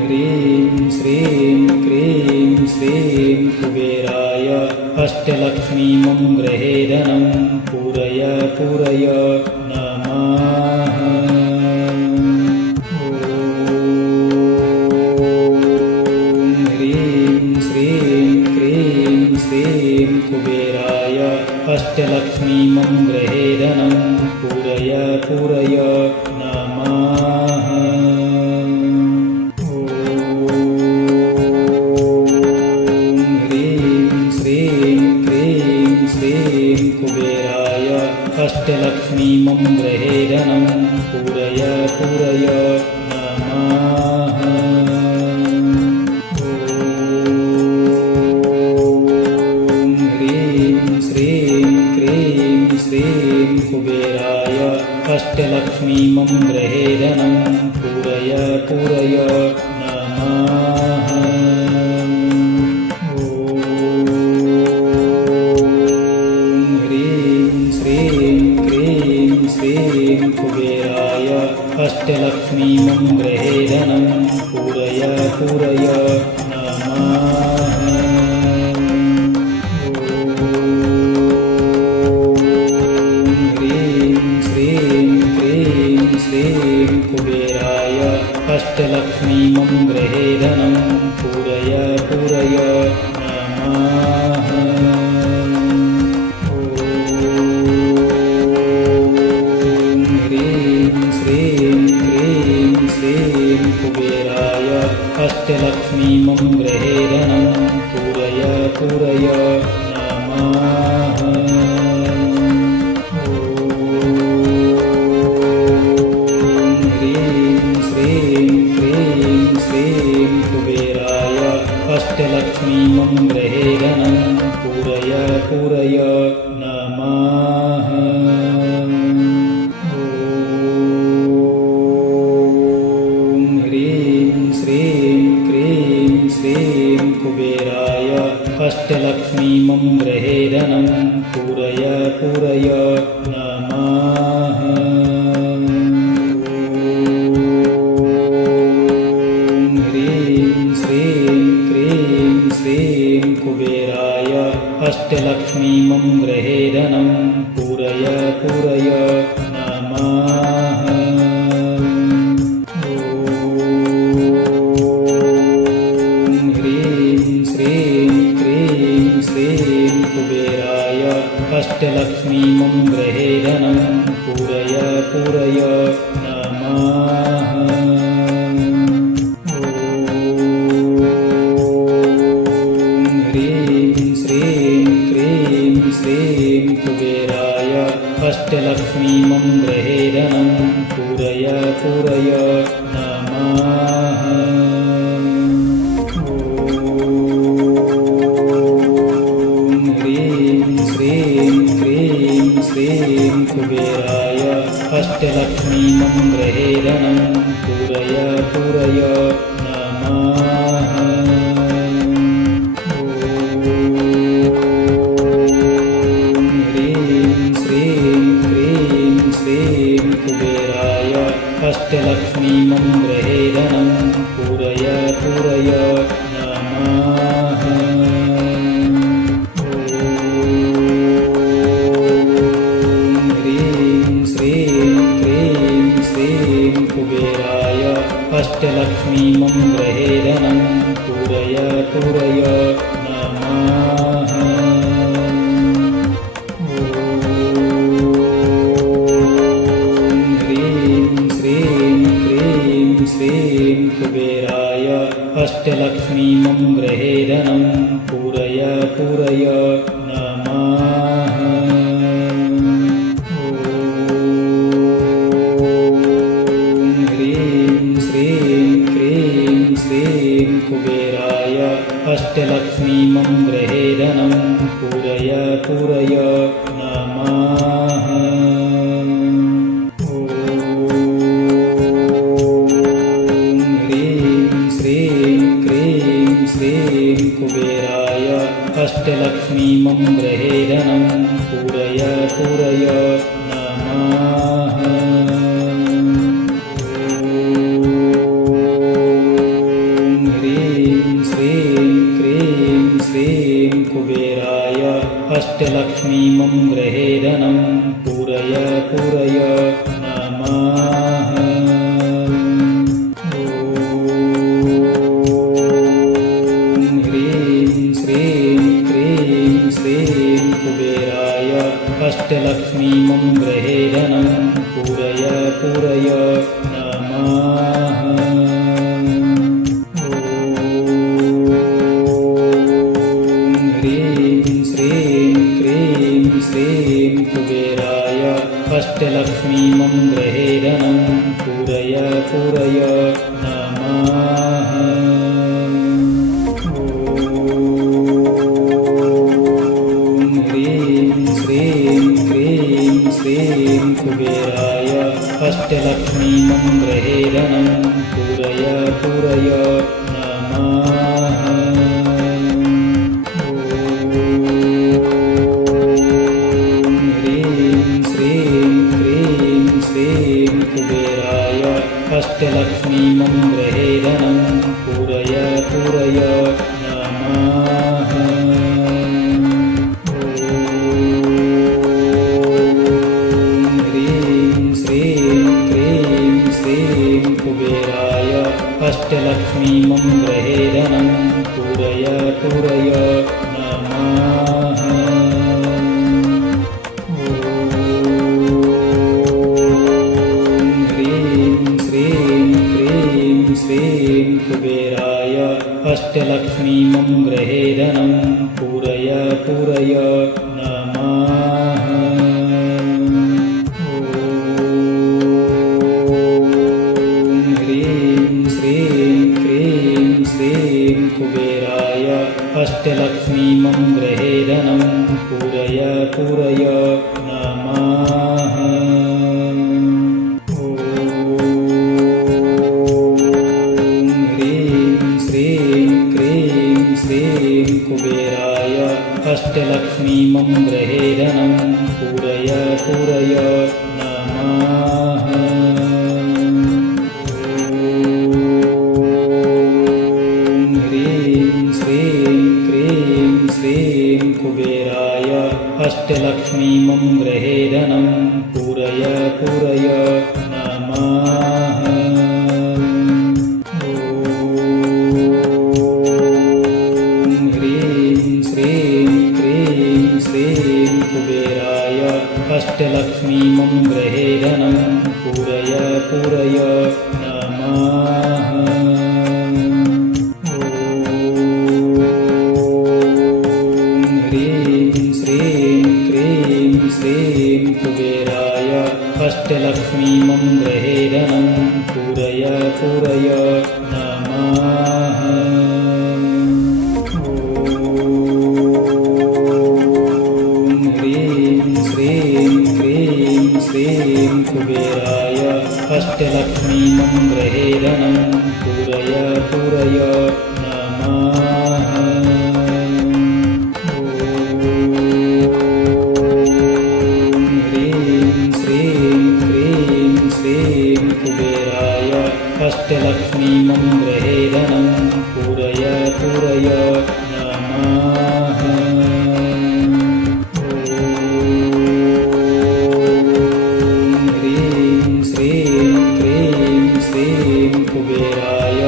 ह्रीं श्रीं क्रीं श्रीं कुबेराय अष्टलक्ष्मीमं गृहे धनं पूरय पूरय नमः। ह्रीं श्रीं क्रीं श्रीं कुबेराय अष्टलक्ष्मीमं गृहे धनं पूरय पूरय नमः। ह्रीं श्रीं क्रीं श्रीं कुबेराय अष्टलक्ष्मीमं गृहे धनं पूरय पूरय नमः। ह्रीं श्रीं क्रीं श्रीं कुबेराय अष्टलक्ष्मीमं गृहे धनं पूरय पूरय नमः। ह्रीं श्रीं क्रीं श्रीं कुबेराय अष्टलक्ष्मीमं गृहे धनं पूरय पूरय नमः। ह्रीं श्रीं क्रीं श्रीं कुबेराय अष्टलक्ष्मीमं गृहे धनं पूरय पूरय नमः। ह्रीं श्रीं क्रीं श्रीं कुबेराय अष्टलक्ष्मीमं गृहे धनं पूरय पूरय नमः। ह्रीं श्रीं क्रीं श्रीं कुबेराय अष्टलक्ष्मीमं गृहे धनं पूरय पूरय नमः। ह्रीं श्रीं क्रीं श्रीं कुबेराय अष्टलक्ष्मीमं गृहे धनं पूरय पूरय नमः। ह्रीं श्रीं क्रीं श्रीं कुबेराय अष्टलक्ष्मीमं गृहे धनं पूरय पूरय नमः। ह्रीं श्रीं क्रीं श्रीं कुबेराय अष्टलक्ष्मीमं गृहे धनं पूरय पूरय नमः। ह्रीं श्रीं क्रीं श्रीं कुबेराय अष्टलक्ष्मीमं गृहे धनं पूरय पूरय नमः। ह्रीं श्रीं क्रीं श्रीं कुबेराय अष्टलक्ष्मीमं गृहे धनं पूरय पूरय नमः। ह्रीं श्रीं क्रीं श्रीं कुबेराय अष्टलक्ष्मीमं गृहे धनं पूरय पूरय नमः। ह्रीं श्रीं क्रीं श्रीं कुबेराय अष्टलक्ष्मीमं गृहे धनं पूरय पूरय नमः। ह्रीं श्रीं क्रीं श्रीं कुबेराय अष्टलक्ष्मीमं गृहे धनं पूरय पूरय नमः। ह्रीं श्रीं क्रीं श्रीं कुबेराय अष्टलक्ष्मीमं गृहे धनं पूरय पूरय नमः। ह्रीं श्रीं क्रीं श्रीं कुबेराय अष्टलक्ष्मीमं गृहे धनं पूरय पूरय नमः। अष्टलक्ष्मीमं गृहे धनं पूरय पूरय नमः। ॐ ह्रीं श्रीं क्रीं श्रीं कुबेराय अष्टलक्ष्मीमं गृहे धनं पूरय पूरय नमः। श्रीं कुबेराय अष्टलक्ष्मीमं गृहे धनं पूरय पूरय नमः। ॐ ह्रीं श्रीं क्रीं श्रीं कुबेराय अष्टलक्ष्मीमं गृहे धनं पूरय पूरय नमः। अष्टलक्ष्मीमं गृहे धनं पूरय पूरय नमः। ॐ ह्रीं श्रीं क्रीं श्रीं कुबेराय अष्टलक्ष्मीमं गृहे धनं पूरय पूरय नमः। श्रीं कुबेराय अष्टलक्ष्मीमं गृहे धनं पूरय पूरय नमः। ॐ ह्रीं श्रीं क्रीं श्रीं कुबेराय अष्टलक्ष्मीमं गृहे धनं पूरय पूरय नमः। श्रीं कुबेराय अष्टलक्ष्मीमं गृहे धनं पूरय पूरय नमः। ॐ ह्रीं श्रीं क्रीं श्रीं कुबेराय अष्टलक्ष्मीमं गृहे धनं पूरय पूरय नमः। कुबेराय अष्टलक्ष्मीमं गृहे धनं पूरय पूरय नमः। ॐ ह्रीं श्रीं क्रीं श्रीं कुबेराय अष्टलक्ष्मीमं गृहे धनं पूरय पूरय नमः। श्रीं कुबेराय अष्टलक्ष्मीमं गृहे धनं पूरय पूरय नमः। ॐ ह्रीं श्रीं क्रीं श्रीं कुबेराय अष्टलक्ष्मीमं गृहे धनं पूरय पूरय नमः। कुबेराय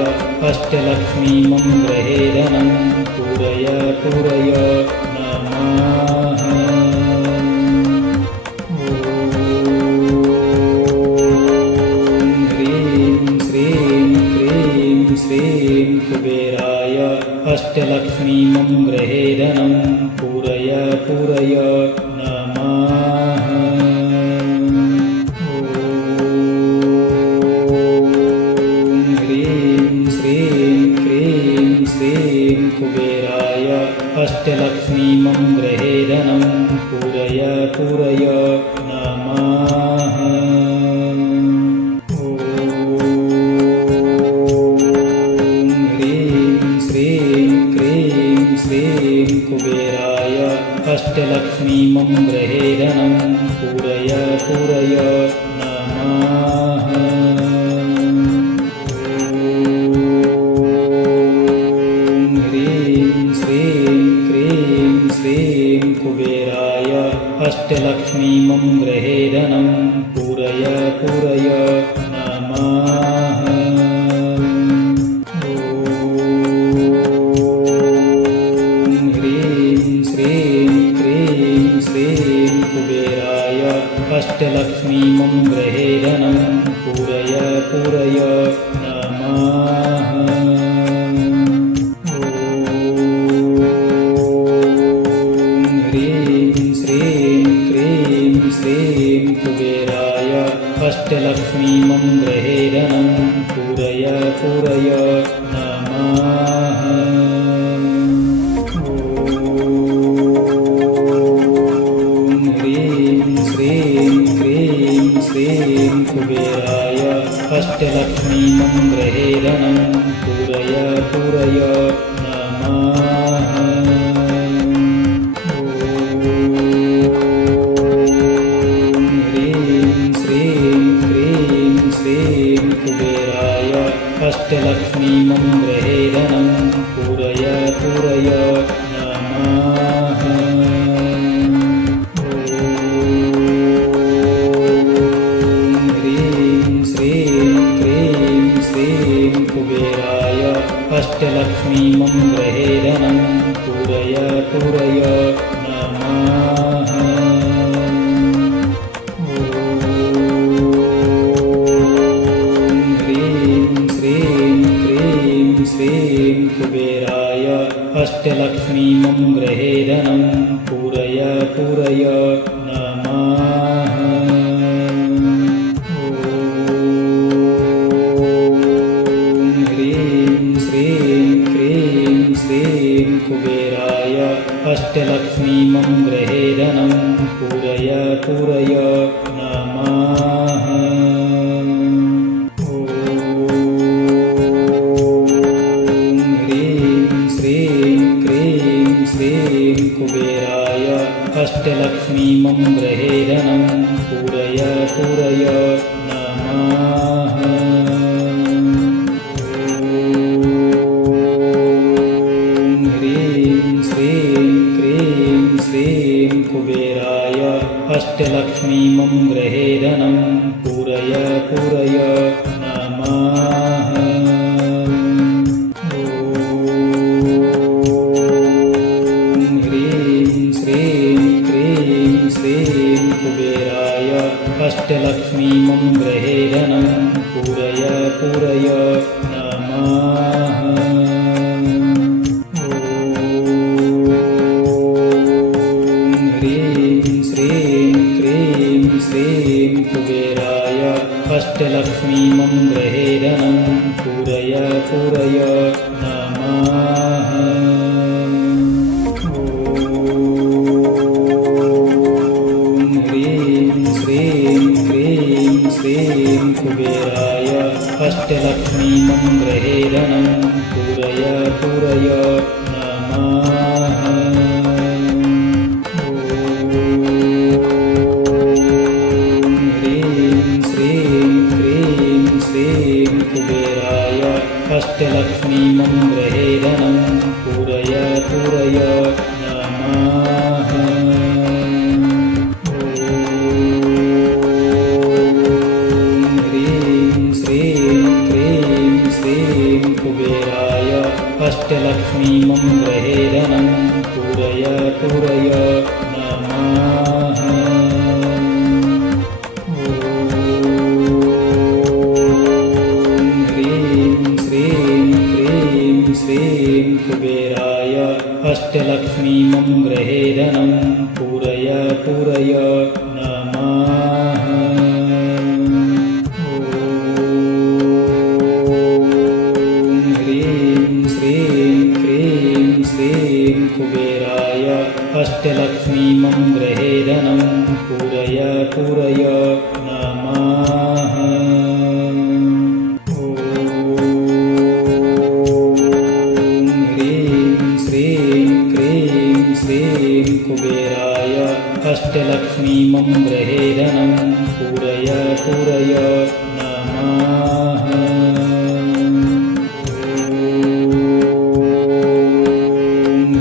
अष्टलक्ष्मीमं गृहे धनं पूरय पूरय नमः। ॐ ह्रीं श्रीं क्रीं श्रीं कुबेराय अष्टलक्ष्मीमं गृहे धनं पूरय पूरय नमः। श्रीं कुबेराय अष्टलक्ष्मीमं गृहे धनं पूरय पूरय नमः। ॐ ह्रीं श्रीं क्रीं श्रीं कुबेराय अष्टलक्ष्मीमं गृहे धनं पूरय पूरय नमः। ह्रीं श्रीं क्रीं श्रीं कुबेराय अष्टलक्ष्मीमं गृहे धनं पूरय पूरय नमः। अष्टलक्ष्मीमं गृहे धनं पूरय पूरय नमः। ह्रीं श्रीं क्रीं श्रीं कुबेराय अष्टलक्ष्मीमं गृहे धनं पूरय पूरय नमः। कुबेराय अष्टलक्ष्मीमं गृहे धनं पूरय पूरय नमः। ह्रीं श्रीं क्रीं श्रीं कुबेराय अष्टलक्ष्मीमं गृहे धनं पूरय पूरय नमः। कुबेराय अष्टलक्ष्मीमं गृहे धनं पूरय पूरय नमः। ह्रीं श्रीं क्रीं श्रीं कुबेराय अष्टलक्ष्मीमं गृहे धनं पूरय पूरय नमः। कुबेराय अष्टलक्ष्मीमं गृहे धनं पूरय पूरय नमः। ह्रीं श्रीं क्रीं श्रीं कुबेराय अष्टलक्ष्मीमं गृहे धनं पूरय पूरय नमः। कुबेराय अष्टलक्ष्मीमं गृहे धनं पूरय पूरय नमः। ह्रीं श्रीं क्रीं श्रीं कुबेराय अष्टलक्ष्मीमं गृहे धनं पूरय पूरय नमः। श्रीं कुबेराय अष्टलक्ष्मीमं गृहे धनं पूरय पूरय नमः। ह्रीं श्रीं क्रीं श्रीं कुबेराय अष्टलक्ष्मीमं गृहे धनं पूरय पूरय नमः। कुबेराय अष्टलक्ष्मीमं गृहे धनं पूरय पूरय नमः। ह्रीं श्रीं क्रीं श्रीं कुबेराय अष्टलक्ष्मीमं गृहे धनं पूरय पूरय नमः। श्रीं कुबेराय अष्टलक्ष्मीमं गृहे धनं पूरय पूरय नमः। ह्रीं श्रीं क्रीं श्रीं कुबेराय अष्टलक्ष्मीमं गृहे धनं पूरय पूरय नमः। कुबेराय अष्टलक्ष्मीमं गृहे धनं पूरय पूरय नमः।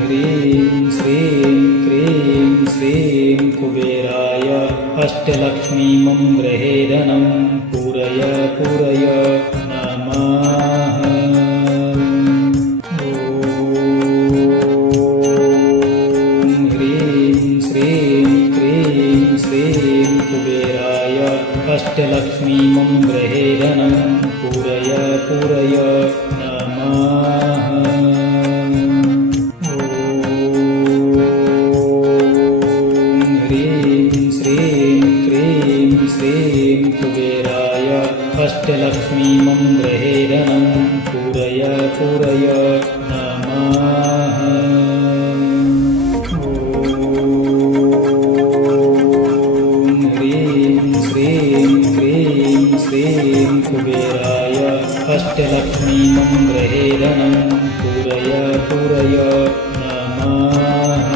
ह्रीं श्रीं क्रीं श्रीं श्रीं कुबेराय अष्टलक्ष्मीमं गृहे धनं पूरय पूरय नमः। अष्टलक्ष्मीमं गृहे धनं पूरय पूरय नमः। ह्रीं श्रीं क्रीं श्रीं कुबेराय अष्टलक्ष्मीमं गृहे धनं पूरय पूरय नमः। श्रीं कुबेराय अष्टलक्ष्मीमं गृहे धनं पूरय पूरय नमः।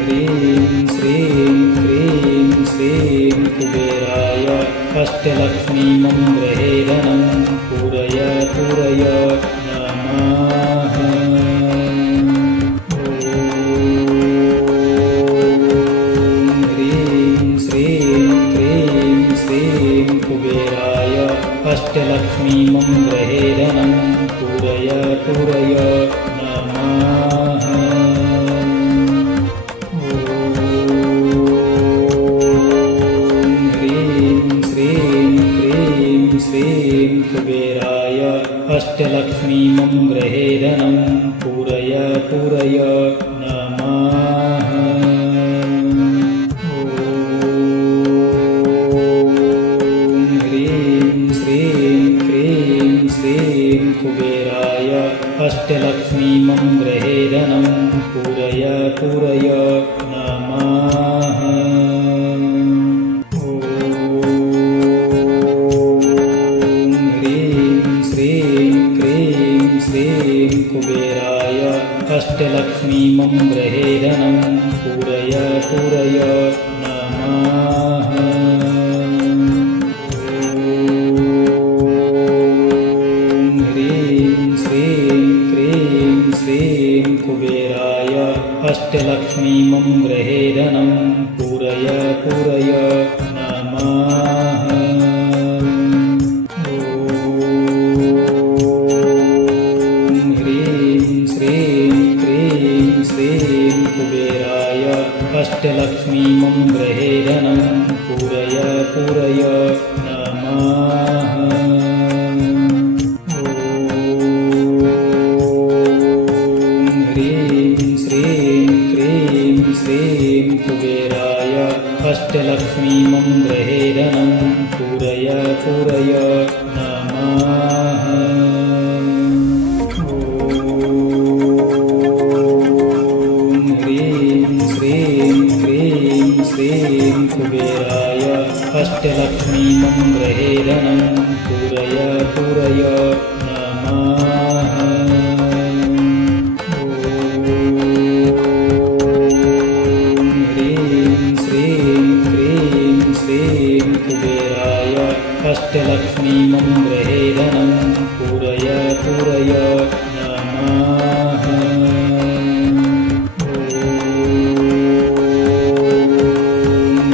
ह्रीं श्रीं क्रीं श्रीं कुबेराय अष्टलक्ष्मीमं गृहे धनं पूरय पूरय नमः। कुबेराय अष्टलक्ष्मीमं गृहे धनं पूरय पूरय नमः। ह्रीं श्रीं क्रीं श्रीं कुबेराय अष्टलक्ष्मीमं गृहे धनं पूरय पूरय नमः। कुबेराय अष्टलक्ष्मीमं गृहे धनं पूरय पूरय नमः। ह्रीं श्रीं क्रीं श्रीं कुबेराय अष्टलक्ष्मीमं गृहे धनं पूरय पूरय नमः। कुबेराय अष्टलक्ष्मीमं गृहे धनं पूरय पूरय नमः। ह्रीं श्रीं क्रीं श्रीं कुबेराय अष्टलक्ष्मीमं गृहे धनं पूरय पूरय नमः। श्रीं कुबेराय अष्टलक्ष्मीमं गृहे धनं पूरय पूरय नमः। ह्रीं श्रीं क्रीं श्रीं कुबेराय अष्टलक्ष्मीमं गृहे धनं पूरय पूरय नमः। कुबेराय अष्टलक्ष्मीमं गृहे धनं पूरय पूरय नमः।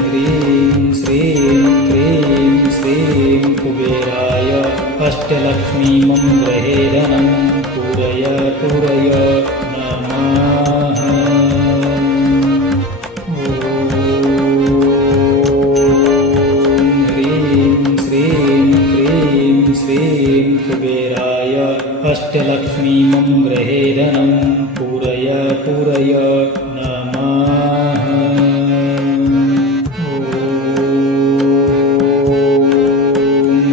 ह्रीं श्रीं क्रीं श्रीं कुबेराय अष्टलक्ष्मीमं गृहे धनं पूरय पूरय नमः। श्रीं कुबेराय अष्टलक्ष्मीमं गृहे धनं पूरय पूरय नमः।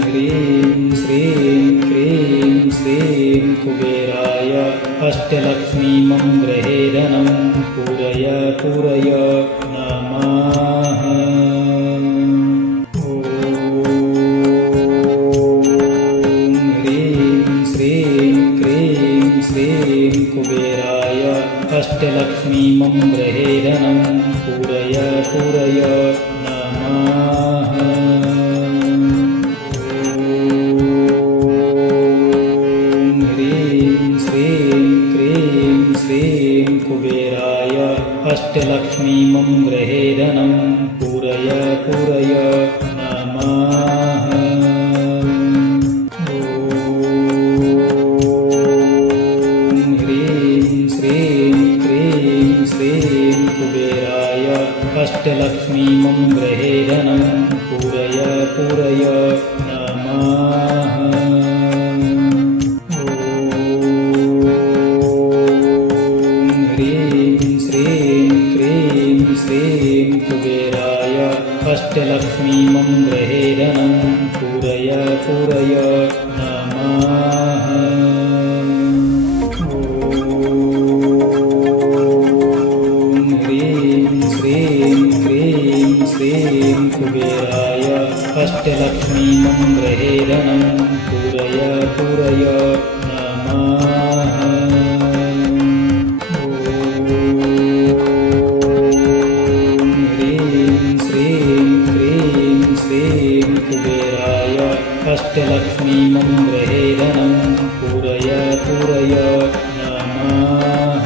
ह्रीं श्रीं क्रीं श्रीं कुबेराय अष्टलक्ष्मीमं गृहे धनं पूरय पूरय नमः। कुबेराय अष्टलक्ष्मीमं गृहे धनं पूरय पूरय नमः। ह्रीं श्रीं क्रीं अष्टलक्ष्मी मम गृहे धनं पूरय पूरय नमः। ॐ ह्रीं श्रीं क्रीं श्रीं कुबेराय अष्टलक्ष्मी मम गृहे धनं पूरय पूरय नमः। श्रीं कुबेराय अष्टलक्ष्मी मम गृहे धनं पूरय पूरय नमः। ॐ ह्रीं श्रीं क्रीं श्रीं कुबेराय अष्टलक्ष्मी मम गृहे धनं पूरय पूरय नमः। अष्टलक्ष्मी मम गृहे धनं पूरय पूरय नमः।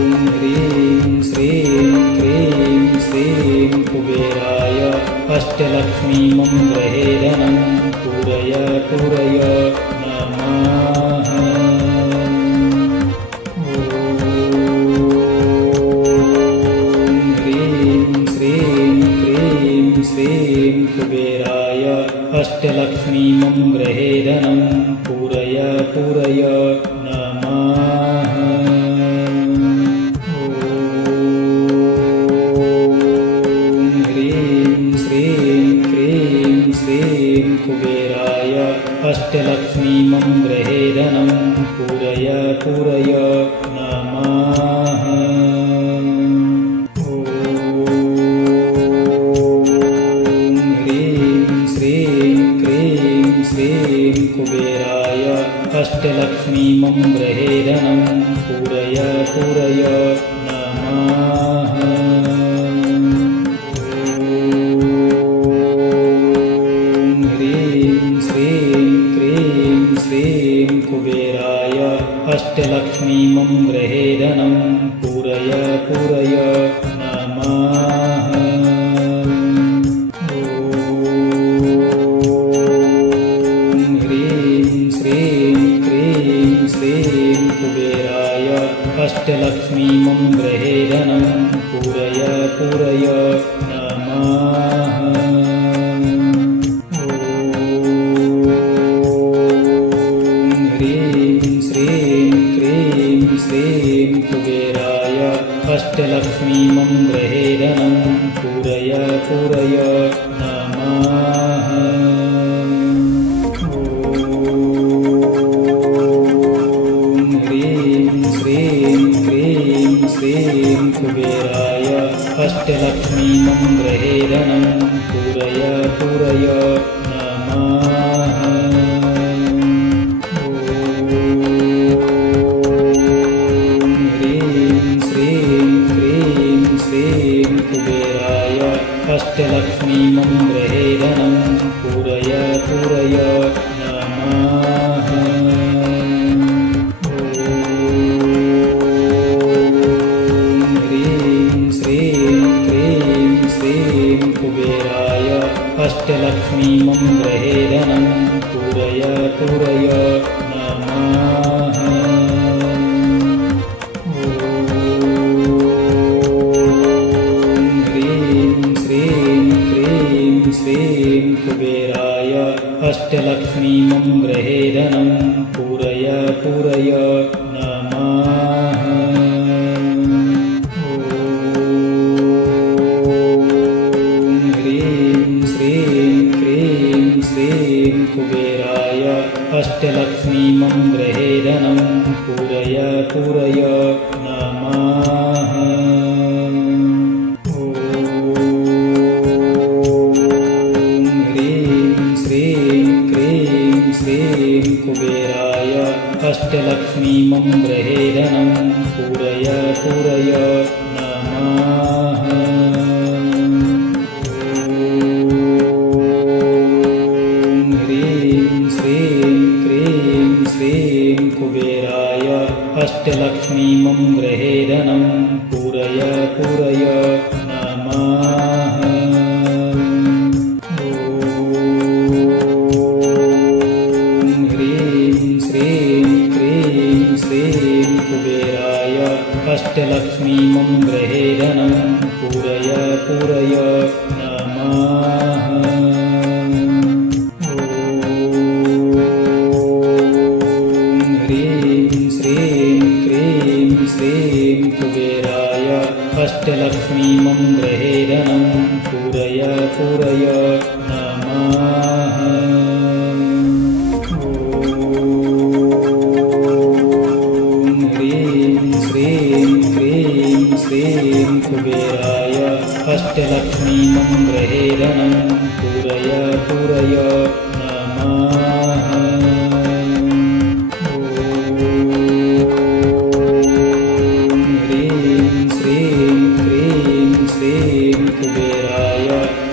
ॐ ह्रीं श्रीं क्रीं श्रीं कुबेराय अष्टलक्ष्मी मम गृहे धनं पूरय पूरय नमः। श्रीं कुबेराय अष्टलक्ष्मी मम गृहे धनं पूरय पूरय नमः। ॐ ह्रीं श्रीं क्रीं श्रीं कुबेराय अष्टलक्ष्मी मम गृहे धनं पूरय पूरय नमः। श्रीं कुबेराय अष्टलक्ष्मी मम गृहे धनं पूरय पूरय नमः। ॐ ह्रीं श्रीं क्रीं श्रीं कुबेराय अष्टलक्ष्मी मम गृहे धनं पूरय पूरय नमः। अष्टलक्ष्मी मम गृहे धनं पूरय पूरय नमः। ॐ ह्रीं श्रीं क्रीं श्रीं कुबेराय अष्टलक्ष्मी मम गृहे धनं पूरय पूरय नमः। श्रीं कुबेराय अष्टलक्ष्मी मम गृहे धनं पूरय पूरय नमः। ॐ ह्रीं श्रीं क्रीं श्रीं कुबेराय अष्टलक्ष्मी मम गृहे धनं पूरय पूरय नमः। कुबेराय अष्टलक्ष्मी मम गृहे धनं पूरय पूरय नमः। ॐ ह्रीं श्रीं क्रीं श्रीं कुबेराय अष्टलक्ष्मी मम गृहे धनं पूरय पूरय नमः। कुबेराय अष्टलक्ष्मी मम गृहे धनं पूरय पूरय नमः। ॐ ह्रीं श्रीं क्रीं श्रीं कुबेराय अष्टलक्ष्मी मम गृहे धनं पूरय पूरय नमः। ह्रीं श्रीं क्रीं श्रीं कुबेराय अष्टलक्ष्मीमं गृहे धनं पूरय पूरय नमः। ॐ ह्रीं श्रीं क्रीं श्रीं कुबेराय अष्टलक्ष्मीमं गृहे धनं पूरय पूरय नमः। श्रीं कुबेराय अष्टलक्ष्मीमं गृहे धनं पूरय पूरय नमः। ॐ ह्रीं श्रीं क्रीं श्रीं कुबेराय अष्टलक्ष्मीमं गृहे धनं पूरय पूरय नमः।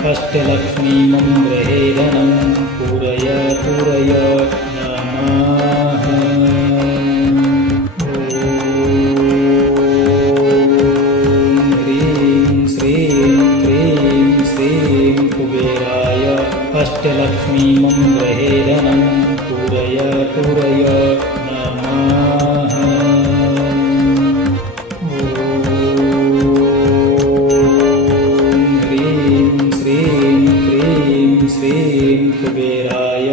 अष्टलक्ष्मीमं गृहे धनं पूरय पूरय नमः। ॐ ह्रीं श्रीं क्रीं श्रीं कुबेराय अष्टलक्ष्मीमं गृहे धनं पूरय पूरय नमः। श्रीं कुबेराय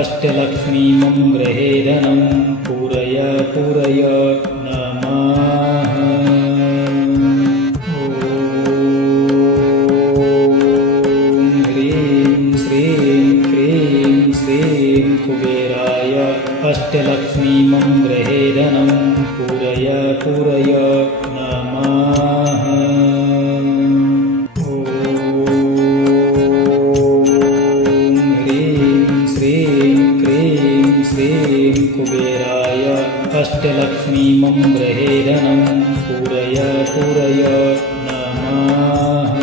अष्टलक्ष्मीमं गृहे धनं पूरय पूरय नमः। ॐ ह्रीं श्रीं क्रीं श्रीं कुबेराय अष्टलक्ष्मीमं गृहे धनं पूरय पूरय नमः। श्रीं कुबेराय अष्टलक्ष्मीमं गृहे धनं पूरय पूरय नमः।